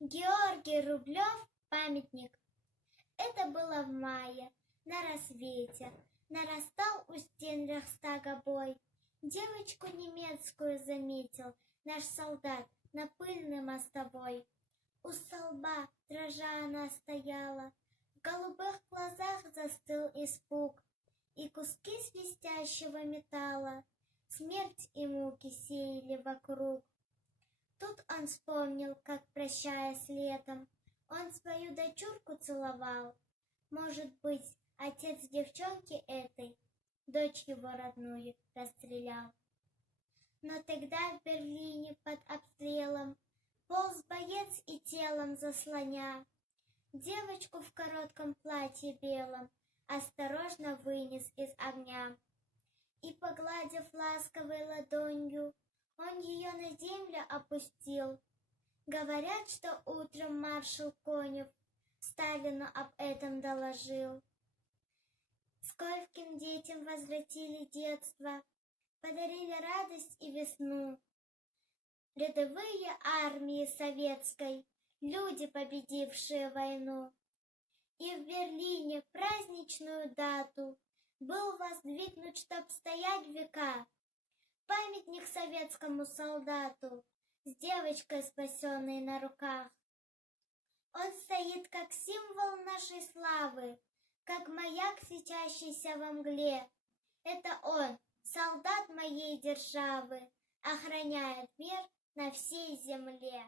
Георгий Рублев, памятник. Это было в мае, на рассвете. Нарастал у стен Рейхстага бой. Девочку немецкую заметил наш солдат на пыльной мостовой. У столба, дрожа, она стояла, в голубых глазах застыл испуг, и куски свистящего металла смерть и муки сеяли вокруг. Тут он вспомнил, как, прощаясь летом, он свою дочурку целовал. Может быть, отец девчонки этой дочь его родную расстрелял. Но тогда в Берлине под обстрелом полз боец и телом заслоня. Девочку в коротком платье белом осторожно вынес из огня. И, погладив ласковой ладонью, он ее на землю опустил. Говорят, что утром маршал Конев Сталину об этом доложил. Скольким детям возвратили детство, подарили радость и весну. Рядовые армии советской, люди, победившие войну. И в Берлине в праздничную дату был воздвигнут, чтоб стоять века, памятник советскому солдату с девочкой, спасенной на руках. Он стоит как символ нашей славы, как маяк, светящийся во мгле. Это он, солдат моей державы, охраняет мир на всей земле.